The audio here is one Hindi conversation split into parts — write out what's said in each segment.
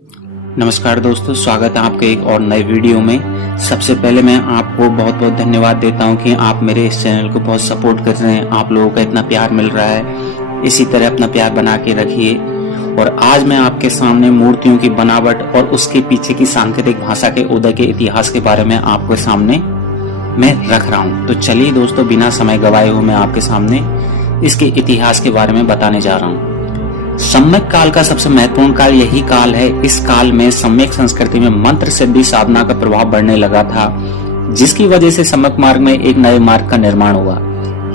नमस्कार दोस्तों, स्वागत है आपके एक और नए वीडियो में। सबसे पहले मैं आपको बहुत बहुत धन्यवाद देता हूं कि आप मेरे इस चैनल को बहुत सपोर्ट कर रहे हैं। आप लोगों का इतना प्यार मिल रहा है, इसी तरह अपना प्यार बना के रखिए। और आज मैं आपके सामने मूर्तियों की बनावट और उसके पीछे की सांकेतिक भाषा के उदय के इतिहास के बारे में आपके सामने मैं रख रहा हूँ। तो चलिए दोस्तों, बिना समय गवाए हुए मैं आपके सामने इसके इतिहास के बारे में बताने जा रहा हूँ। सम्यक काल का सबसे महत्वपूर्ण काल यही काल है। इस काल में सम्यक संस्कृति में मंत्र सिद्धि साधना का प्रभाव बढ़ने लगा था, जिसकी वजह से सम्यक मार्ग में एक नए मार्ग का निर्माण हुआ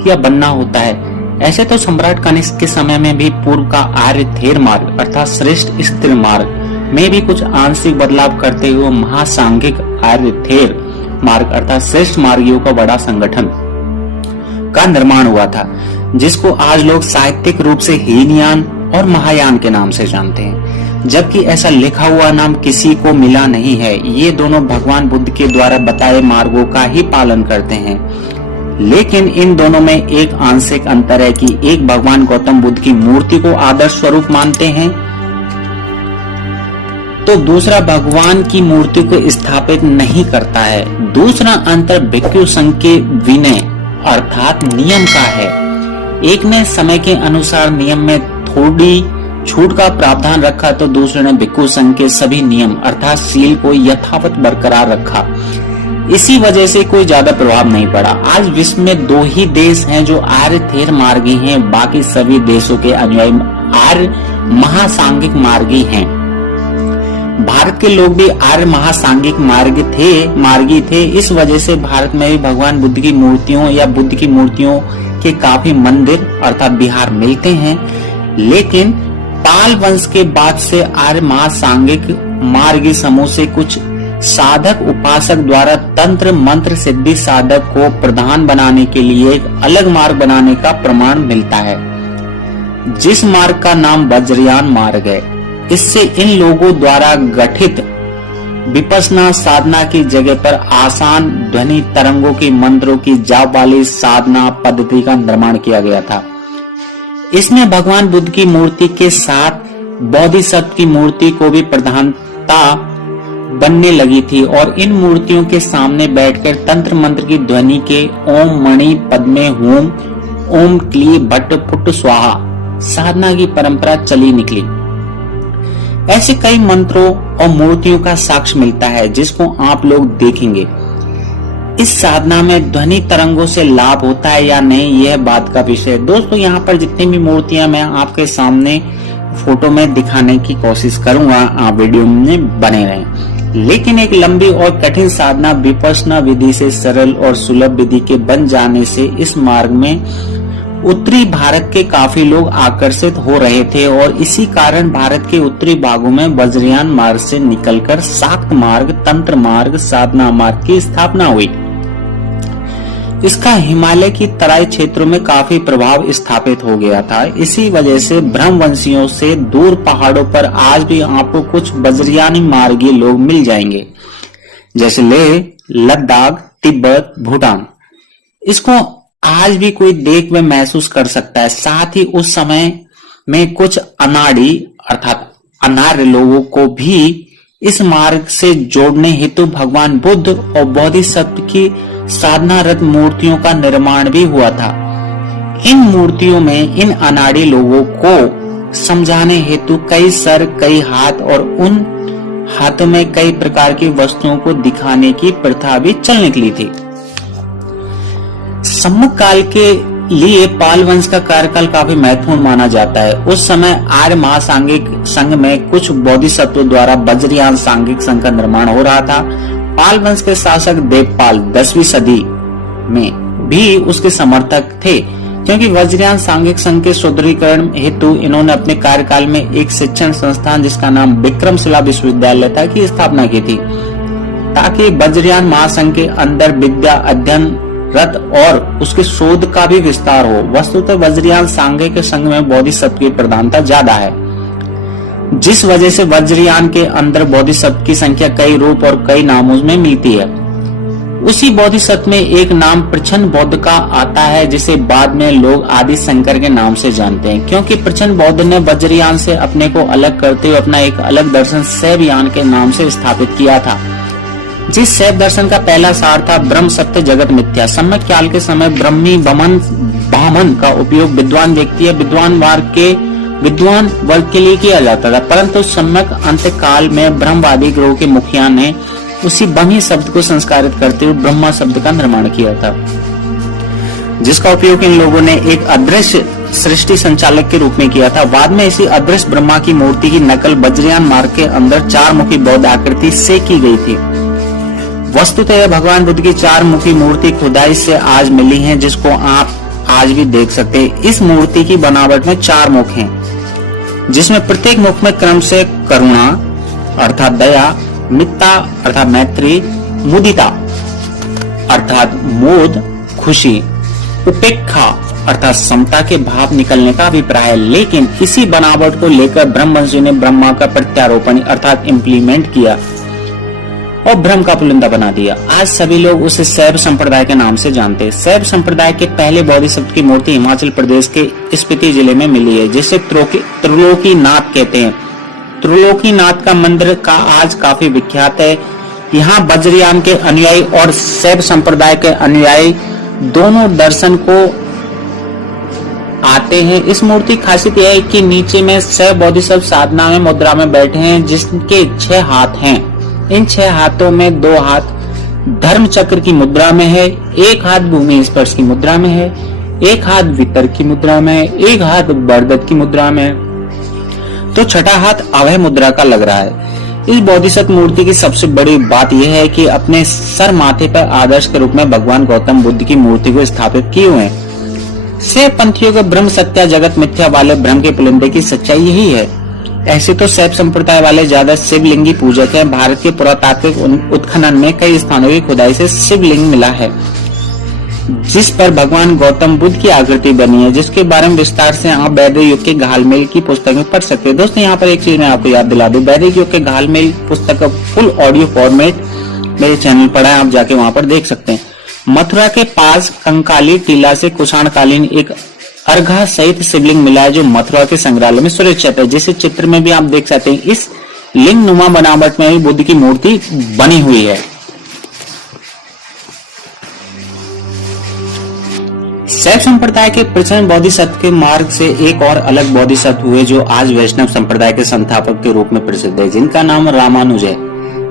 या बनना होता है। ऐसे तो सम्राट कनिष्क के समय में भी पूर्व का आर्य थेर मार्ग अर्थात श्रेष्ठ स्थिर मार्ग में भी कुछ आंशिक बदलाव करते हुए महासांघिक आर्य थेर मार्ग अर्थात श्रेष्ठ मार्गियों का बड़ा संगठन का निर्माण हुआ था, जिसको आज लोग साहित्यिक रूप से हीनयान और महायान के नाम से जानते हैं। जबकि ऐसा लिखा हुआ नाम किसी को मिला नहीं है। ये दोनों भगवान बुद्ध के द्वारा बताए मार्गों का ही पालन करते हैं, लेकिन इन दोनों में एक आंशिक अंतर है कि एक भगवान गौतम बुद्ध की मूर्ति को आदर्श स्वरूप मानते हैं, तो दूसरा भगवान की मूर्ति को स्थापित नहीं करता है। दूसरा अंतर भिक्षु संघ के विनय अर्थात नियम का है। एक ने समय के अनुसार नियम में थोड़ी छूट का प्रावधान रखा, तो दूसरे ने भिक्षु संघ के सभी नियम अर्थात सील को यथावत बरकरार रखा। इसी वजह से कोई ज्यादा प्रभाव नहीं पड़ा। आज विश्व में दो ही देश हैं जो आर्य थेर मार्गी हैं, बाकी सभी देशों के अनुयायी आर्य महासांघिक मार्गी हैं। भारत के लोग भी आर्य महासांघिक मार्गी थे। इस वजह से भारत में भी भगवान बुद्ध की मूर्तियों या बुद्ध की मूर्तियों के काफी मंदिर अर्थात विहार मिलते हैं। लेकिन पाल वंश के बाद से आर्य महासांघिक मार्गी समूह से कुछ साधक उपासक द्वारा तंत्र मंत्र सिद्धि साधक को प्रधान बनाने के लिए एक अलग मार्ग बनाने का प्रमाण मिलता है, जिस मार्ग का नाम वज्रयान मार्ग है। इससे इन लोगों द्वारा गठित विपश्यना साधना की जगह पर आसान ध्वनि तरंगों की मंत्रों की जाप वाली साधना पद्धति का निर्माण किया गया था। इसमें भगवान बुद्ध की मूर्ति के साथ बोधिसत्व की मूर्ति को भी प्रधानता बनने लगी थी और इन मूर्तियों के सामने बैठकर तंत्र मंत्र की ध्वनि के ओम मणि पद्मे होम ओम क्ली भट्ट फुट स्वाहा साधना की परंपरा चली निकली। ऐसे कई मंत्रों और मूर्तियों का साक्ष्य मिलता है, जिसको आप लोग देखेंगे। इस साधना में ध्वनि तरंगों से लाभ होता है या नहीं, यह बात का विषय है। दोस्तों, यहाँ पर जितनी भी मूर्तियां मैं आपके सामने फोटो में दिखाने की कोशिश करूंगा, आप वीडियो में बने रहें। लेकिन एक लंबी और कठिन साधना विपश्यना विधि से सरल और सुलभ विधि के बन जाने से इस मार्ग में उत्तरी भारत के काफी लोग आकर्षित हो रहे थे और इसी कारण भारत के उत्तरी भागों में वज्रयान मार्ग से निकलकर शाक्त मार्ग, तंत्र मार्ग, साधना मार्ग की स्थापना हुई। इसका हिमालय की तराई क्षेत्रों में काफी प्रभाव स्थापित हो गया था। इसी वजह से ब्रह्मवंशियों से दूर पहाड़ों पर आज भी आपको कुछ वज्रयानी मार्गी लोग मिल जाएंगे, जैसे लेह, लद्दाख, तिब्बत, भूटान। इसको आज भी कोई देख व महसूस कर सकता है। साथ ही उस समय में कुछ अनाड़ी अर्थात अनार्य लोगों को भी इस मार्ग से जोड़ने हेतु भगवान बुद्ध और बोधिसत्व की साधनारत मूर्तियों का निर्माण भी हुआ था। इन मूर्तियों में इन अनाड़ी लोगों को समझाने हेतु कई सर, कई हाथ और उन हाथों में कई प्रकार की वस्तुओं को दिखाने की प्रथा भी चल निकली थी। सम्यक काल के लिए पाल वंश का कार्यकाल काफी महत्वपूर्ण माना जाता है। उस समय आर्य महासांघिक संघ में कुछ बोधिसत्व द्वारा वज्रयान सांघिक संघ का निर्माण हो रहा था। पाल वंश के शासक देवपाल 10वीं सदी में भी उसके समर्थक थे, क्योंकि वज्रयान सांघिक संघ के सुदृढ़ीकरण हेतु इन्होंने अपने कार्यकाल में एक शिक्षण संस्थान जिसका नाम विक्रमशिला विश्वविद्यालय था की स्थापना की थी, ताकि वज्रयान महासंघ के अंदर विद्या अध्ययन रत और उसके शोध का भी विस्तार हो। वस्तुतः वज्रयान सांघिक संघ में बोधिसत्व की प्रधानता ज्यादा है, जिस वजह से वज्रयान के अंदर बोधिसत्व की संख्या कई रूप और कई नामों में मिलती है। उसी बोधिसत्व में एक नाम प्रच्छन्न बौद्ध का आता है, जिसे बाद में लोग आदि शंकर के नाम से जानते हैं, क्योंकि प्रच्छन्न बौद्ध ने वज्रयान से अपने को अलग करते हुए अपना एक अलग दर्शन शैवयान के नाम से स्थापित किया था, जिस शैव दर्शन का पहला सार था ब्रह्म सत्य जगत मिथ्या। सम्यक काल के समय ब्रह्मी ब्राह्मण का उपयोग विद्वान व्यक्ति या विद्वान वर्ग के लिए किया जाता था, परंतु सम्यक अंत काल में ब्रह्मवादी ग्रोह के मुखिया ने उसी ब्रह्मी शब्द को संस्कारित करते हुए ब्रह्मा शब्द का निर्माण किया था, जिसका उपयोग इन लोगों ने एक अदृश्य सृष्टि संचालक के रूप में किया था। बाद में इसी अदृश्य ब्रह्मा की मूर्ति की नकल वज्रयान मार्ग के अंदर 4 मुखी बौद्ध आकृति से की गई थी। वस्तुतः भगवान बुद्ध की 4 मुखी मूर्ति खुदाई से आज मिली है, जिसको आप आज भी देख सकते हैं। इस मूर्ति की बनावट में 4 मुख हैं, जिसमें प्रत्येक मुख में क्रम से करुणा अर्थात दया, मित्ता अर्थात मैत्री, मुदिता अर्थात मोद खुशी, उपेक्षा अर्थात समता के भाव निकलने का अभिप्राय है। लेकिन इसी बनावट को लेकर ब्रह्मवंशी ने ब्रह्मा का प्रत्यारोपण अर्थात इम्प्लीमेंट किया और ब्रह्म का पुलिंदा बना दिया। आज सभी लोग उसे शैव संप्रदाय के नाम से जानते हैं। शैव संप्रदाय के पहले बोधिसत्व की मूर्ति हिमाचल प्रदेश के स्पीति जिले में मिली है, जिसे त्रिलोकीनाथ कहते हैं। त्रिलोकीनाथ का मंदिर का आज काफी विख्यात है। यहाँ वज्रयान के अनुयायी और शैव संप्रदाय के अनुयायी दोनों दर्शन को आते हैं। इस मूर्ति की खासियत यह है कि नीचे में शैव बोधिसत्व साधना में मुद्रा में बैठे हैं, जिसके 6 हाथ हैं। इन 6 हाथों में 2 हाथ धर्म चक्र की मुद्रा में है, 1 हाथ भूमि स्पर्श की मुद्रा में है, 1 हाथ वितर्क की मुद्रा में है, 1 हाथ बरगद की मुद्रा में है, तो 6ठा हाथ अभय मुद्रा का लग रहा है। इस बोधिसत्व मूर्ति की सबसे बड़ी बात यह है कि अपने सर माथे पर आदर्श के रूप में भगवान गौतम बुद्ध की मूर्ति को स्थापित किए हुए हैं। शैव पंथियों के ब्रह्म सत्या जगत मिथ्या वाले ब्रह्म के पुलिंदे की सच्चाई यही है। ऐसे तो शैव संप्रदाय वाले ज्यादा शिवलिंगी पूजक हैं। भारत के पुरातात्विक उत्खनन में कई स्थानों की खुदाई से शिवलिंग मिला है, जिस पर भगवान गौतम बुद्ध की आकृति बनी है, जिसके बारे में विस्तार से आप वैदिक युग के घालमेल की पुस्तक में पढ़ सकते हैं। दोस्तों, यहाँ पर एक चीज मैं आपको याद दिला दूं, वैदिक युग के घालमेल पुस्तक का फुल ऑडियो फॉर्मेट मेरे चैनल पर है, आप जाके वहां पर देख सकते हैं। मथुरा के पास कंकाली टीला से कुषाणकालीन एक अर्घा सहित शिवलिंग मिला है, जो मथुरा के संग्रहालय में सुरक्षित है, जिसे चित्र में भी आप देख सकते हैं। इस लिंग नुमा बनावट में भी बुद्ध की मूर्ति बनी हुई है। शैव संप्रदाय के प्रचलन बोधिसत्व के मार्ग से एक और अलग बोधिसत्व हुए, जो आज वैष्णव संप्रदाय के संस्थापक के रूप में प्रसिद्ध है, जिनका नाम रामानुज है।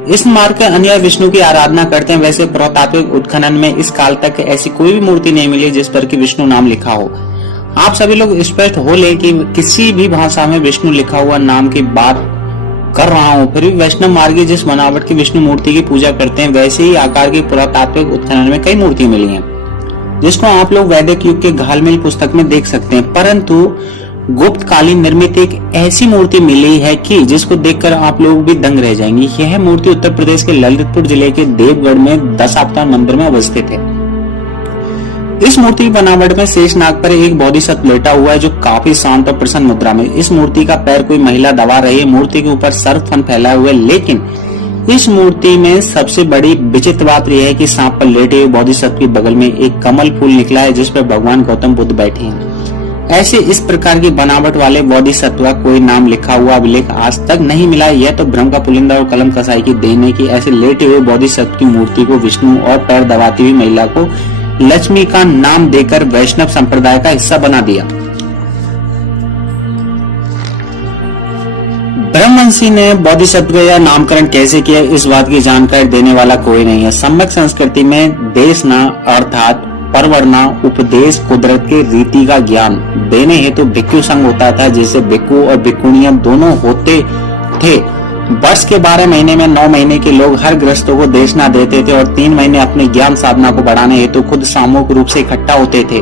इस मार्ग के अनुयायी विष्णु की आराधना करते हैं। वैसे पुरातात्विक उत्खनन में इस काल तक ऐसी कोई भी मूर्ति नहीं मिली जिस पर कि विष्णु नाम लिखा हो। आप सभी लोग स्पष्ट हो ले कि किसी भी भाषा में विष्णु लिखा हुआ नाम की बात कर रहा हूँ, फिर भी वैष्णव मार्गी जिस बनावट की विष्णु मूर्ति की पूजा करते हैं, वैसे ही आकार की पुरातात्विक उत्खनन में कई मूर्ति मिली हैं, जिसको आप लोग वैदिक युग के घालमेल पुस्तक में देख सकते हैं। परंतु गुप्त कालीन निर्मित एक ऐसी मूर्ति मिली है कि जिसको देखकर आप लोग भी दंग रह जाएंगे। यह मूर्ति उत्तर प्रदेश के ललितपुर जिले के देवगढ़ में दशावतार मंदिर में अवस्थित है। इस मूर्ति की बनावट में शेषनाग पर एक बोधिसत्व लेटा हुआ है, जो काफी शांत और प्रसन्न मुद्रा में। इस मूर्ति का पैर कोई महिला दबा रही है। मूर्ति के ऊपर सर्प फन फैला हुआ है, लेकिन इस मूर्ति में सबसे बड़ी विचित्र बात यह है कि सांप पर लेटे हुए बोधिसत्व के बगल में एक कमल फूल निकला है, जिस पर भगवान गौतम बुद्ध बैठे हैं। ऐसे इस प्रकार की बनावट वाले बोधिसत्व का कोई नाम लिखा हुआ अभिलेख आज तक नहीं मिला। यह तो ब्रह्म का पुलिंदा और कलम कसाई की देन है कि ऐसे लेटे हुए बोधिसत्व की मूर्ति को विष्णु और पैर दबाती हुई महिला को लक्ष्मी का नाम देकर वैष्णव संप्रदाय का हिस्सा बना दिया। ब्रह्मवंशी ने बोधिसत्व का नामकरण कैसे किया, इस बात की जानकारी देने वाला कोई नहीं है। सम्यक संस्कृति में देशना अर्थात परवरना उपदेश कुदरत के रीति का ज्ञान देने हेतु भिक्षु संघ होता था, जिसे भिक्षु और भिक्षुणियां दोनों होते थे। वर्ष के 12 महीने में 9 महीने के लोग हर गृहस्थों को देशना देते थे और 3 महीने अपने ज्ञान साधना को बढ़ाने हेतु खुद सामूहिक रूप से इकट्ठा होते थे।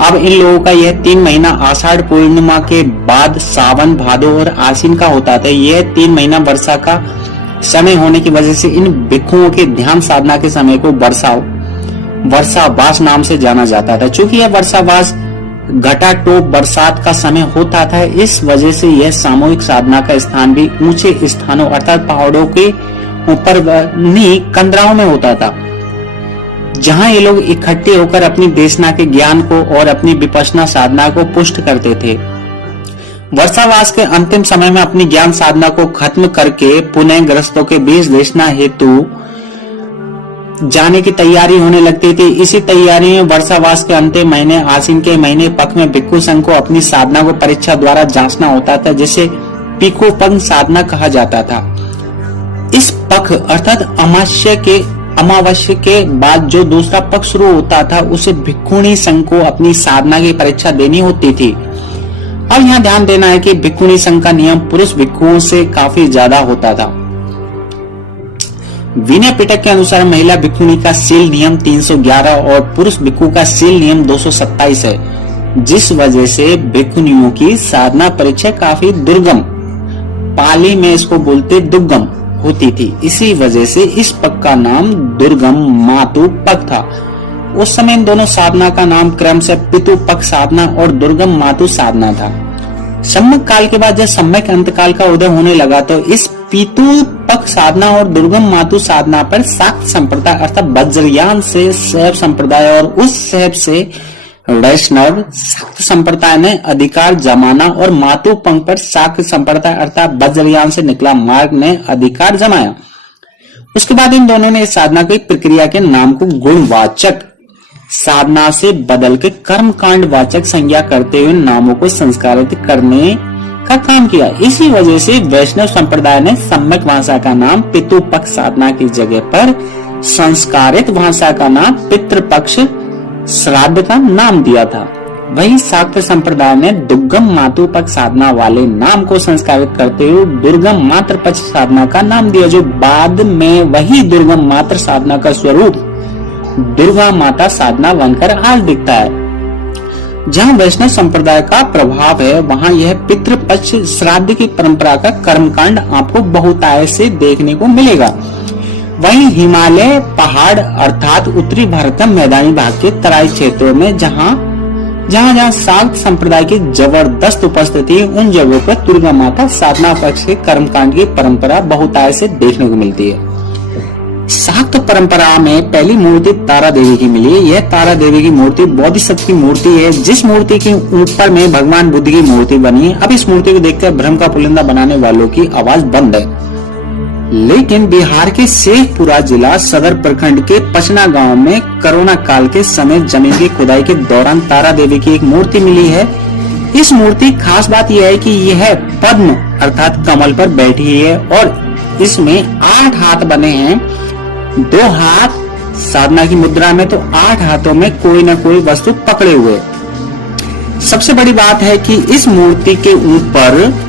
अब इन लोगों का यह 3 महीना आषाढ़ पूर्णिमा के बाद सावन, भादो और आश्विन का होता था। यह 3 महीना वर्षा का समय होने की वजह से इन भिक्षुओं के ध्यान साधना के समय को वर्षावास नाम से जाना जाता था। चूंकि यह वर्षावास घटाटोप बरसात का समय होता था, इस वजह से यह सामूहिक साधना का स्थान भी ऊंचे स्थानों अर्थात पहाड़ों के ऊपर कंदराओं में होता था। जहां ये लोग इकट्ठे होकर अपनी देशना के ज्ञान को और अपनी विपश्यना साधना को पुष्ट करते थे। वर्षावास के अंतिम समय में अपनी ज्ञान साधना को खत्म करके पुनः ग्रस्तों के बीच देशना हेतु जाने की तैयारी होने लगती थी। इसी तैयारी में वर्षावास के अंतिम महीने आसीन के महीने पख में भिक्षु संघ को अपनी साधना को परीक्षा द्वारा जांचना होता था, जिसे पिको पंग साधना कहा जाता था। इस पख अर्थात अमावस्या के बाद जो दूसरा पक्ष शुरू होता था, उसे भिक्षुणी संघ को अपनी साधना की परीक्षा देनी होती थी। और यहाँ ध्यान देना है कि भिक्षुणी संघ का नियम पुरुष भिक्षुओं से काफी ज्यादा होता था। विनय पिटक के अनुसार महिला भिक्षुणी का सील नियम 311 और पुरुष भिक्षु का सील नियम 227 है, जिस वजह से भिक्षुणियों की साधना परीक्षा काफी दुर्गम, पाली में इसको बोलते दुर्गम होती थी। इसी वजह से इस पक का नाम दुर्गम मातु पक था। उस समय इन दोनों साधना का नाम क्रम से पितु पक साधना और दुर्गम मातु साधना था। सम्यक काल के बाद जब सम्यक अंतकाल का उदय होने लगा तो इस पितु पक साधना और दुर्गम मातु साधना पर शाक्त संप्रदाय अर्थात वज्रयान से शैव संप्रदाय और उस शैव से वैष्णव शाक्त संप्रदाय ने अधिकार जमाना और मातु पंख पर शाक्त संप्रदाय अर्थात वज्रयान से निकला मार्ग ने अधिकार जमाया। उसके बाद इन दोनों ने इस साधना की प्रक्रिया के नाम को गुणवाचक साधना से बदल के कर्म कांड वाचक संज्ञा करते हुए नामों को संस्कारित करने का काम किया। इसी वजह से वैष्णव संप्रदाय ने सम्यक भाषा का नाम पितृपक्ष साधना की जगह पर संस्कारित भाषा का नाम पितृपक्ष श्राद्ध का नाम दिया था। वही शाक्त संप्रदाय ने दुर्गम मातृपक्ष साधना वाले नाम को संस्कारित करते हुए दुर्गम मातृपक्ष साधना का नाम दिया, जो बाद में वही दुर्गम मातृ साधना का स्वरूप दुर्गा माता साधना बनकर आज दिखता है। जहाँ वैष्णव संप्रदाय का प्रभाव है, वहाँ यह पितृपक्ष श्राद्ध की परंपरा का कर्मकांड आपको बहुतायत से देखने को मिलेगा। वहीं हिमालय पहाड़ अर्थात उत्तरी भारत का मैदानी भाग के तराई क्षेत्रों में जहाँ शाक्त संप्रदाय की जबरदस्त उपस्थिति, उन जगहों पर दुर्गा माता साधना पक्ष के कर्मकांड की परंपरा बहुतायत से देखने को मिलती है। शाक्त परंपरा में पहली मूर्ति तारा देवी की मिली। यह तारा देवी की मूर्ति बोधिसत्व की मूर्ति है, जिस मूर्ति के ऊपर में भगवान बुद्ध की मूर्ति बनी है। अब इस मूर्ति को देखकर भ्रम का पुलिंदा बनाने वालों की आवाज बंद है। लेकिन बिहार के शेखपुरा जिला सदर प्रखंड के पचना गांव में कोरोना काल के समय जमीन की खुदाई के दौरान तारा देवी की एक मूर्ति मिली है। इस मूर्ति खास बात यह है कि यह पद्म अर्थात कमल पर बैठी है और इसमें 8 हाथ बने हैं। 2 हाथ साधना की मुद्रा में तो 8 हाथों में कोई न कोई वस्तु पकड़े हुए। सबसे बड़ी बात है कि इस मूर्ति के ऊपर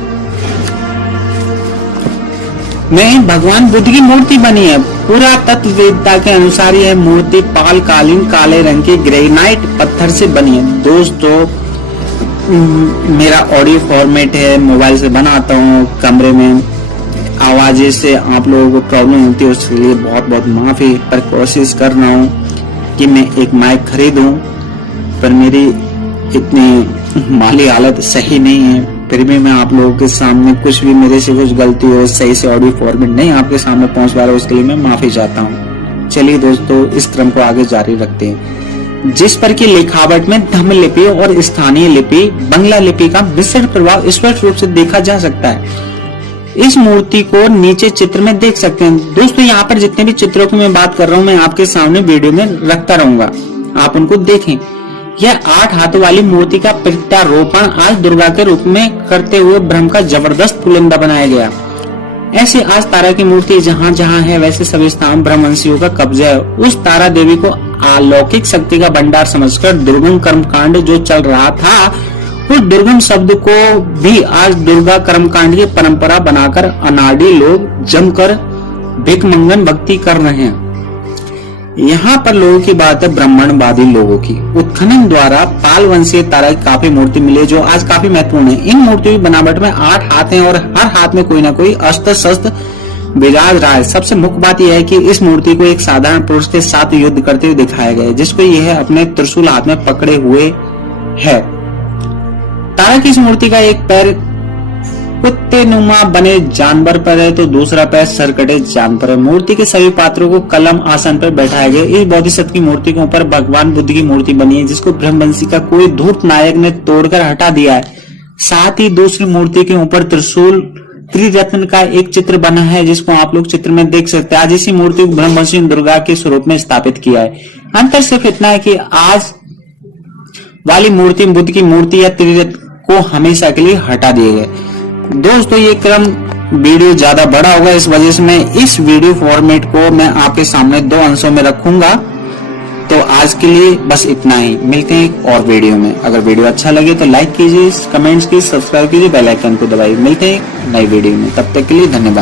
में भगवान बुद्ध की मूर्ति बनी है। पुरातत्ववेदता के अनुसार यह मूर्ति पालकालीन काले रंग के ग्रेनाइट पत्थर से बनी है। दोस्तों, मेरा ऑडियो फॉर्मेट है, मोबाइल से बनाता हूँ, कमरे में आवाजें से आप लोगों को प्रॉब्लम होती है, उसके लिए बहुत बहुत माफी। पर कोशिश कर रहा हूँ कि मैं एक माइक खरीदूं, पर मेरी इतनी माली हालत सही नहीं है। फिर भी मैं आप लोगों के सामने कुछ भी मेरे से कुछ गलती हो, सही से ऑडियो फॉर्मेट नहीं आपके सामने पहुंच पा रहा है, उसके लिए मैं माफी चाहता हूँ। चलिए दोस्तों, इस क्रम को आगे जारी रखते हैं। जिस पर की लिखावट में धम्म लिपि और स्थानीय लिपि बंगला लिपि का विस्तृत प्रभाव स्पष्ट रूप से देखा जा सकता है। इस मूर्ति को नीचे चित्र में देख सकते हैं। दोस्तों, यहाँ पर जितने भी चित्रों की मैं बात कर रहा हूँ, मैं आपके सामने वीडियो में रखता रहूंगा, आप उनको देखें। यह 8 हाथों वाली मूर्ति का प्रत्यारोपण आज दुर्गा के रूप में करते हुए ब्रह्म का जबरदस्त पुलिंदा बनाया गया। ऐसे आज तारा की मूर्ति जहाँ जहाँ है, वैसे सभी स्थान ब्रह्मवंशियों का कब्जा है। उस तारा देवी को अलौकिक शक्ति का भंडार समझकर दुर्गम कर्मकांड जो चल रहा था, उस दुर्गम शब्द को भी आज दुर्गा कर्मकांड की परंपरा बनाकर अनाड़ी लोग जमकर भिक मंगन भक्ति कर रहे हैं। यहाँ पर लोगों की बात है ब्राह्मणवादी लोगों की। उत्खनन द्वारा पाल वंशीय तारा की काफी मूर्ति मिली, जो आज काफी महत्वपूर्ण है। इन मूर्तियों की बनावट में 8 हाथ हैं और हर हाथ में कोई ना कोई अस्त्र शस्त्र विराज रहा है। सबसे मुख्य बात यह है कि इस मूर्ति को एक साधारण पुरुष के साथ युद्ध करते हुए दिखाया गया है, जिसको यह अपने त्रिशूल हाथ में पकड़े हुए है। तारा की इस मूर्ति का एक पैर कुत्ते नुमा बने जानवर पर है तो दूसरा पैर सरकटे जान पर है। मूर्ति के सभी पात्रों को कलम आसन पर बैठाया गया। इस बोधिसत्व की मूर्ति के ऊपर भगवान बुद्ध की मूर्ति बनी है, जिसको ब्रह्मवंशी का कोई धूर्त नायक ने तोड़कर हटा दिया है। साथ ही दूसरी मूर्ति के ऊपर त्रिशूल त्रिरत्न का एक चित्र बना है, जिसको आप लोग चित्र में देख सकते हैं। आज इसी मूर्ति को ब्रह्मवंशी दुर्गा के स्वरूप में स्थापित किया है। अंतर सिर्फ इतना है कि आज वाली मूर्ति बुद्ध की मूर्ति या त्रिरत्न को हमेशा के लिए हटा दिए गए। दोस्तों, ये क्रम वीडियो ज्यादा बड़ा होगा, इस वजह से मैं इस वीडियो फॉर्मेट को मैं आपके सामने 2 अंशों में रखूंगा। तो आज के लिए बस इतना ही, मिलते हैं एक और वीडियो में। अगर वीडियो अच्छा लगे तो लाइक कीजिए, कमेंट्स कीजिए, सब्सक्राइब कीजिए, बेल आइकन को दबाइए। मिलते हैं नई वीडियो में, तब तक के लिए धन्यवाद।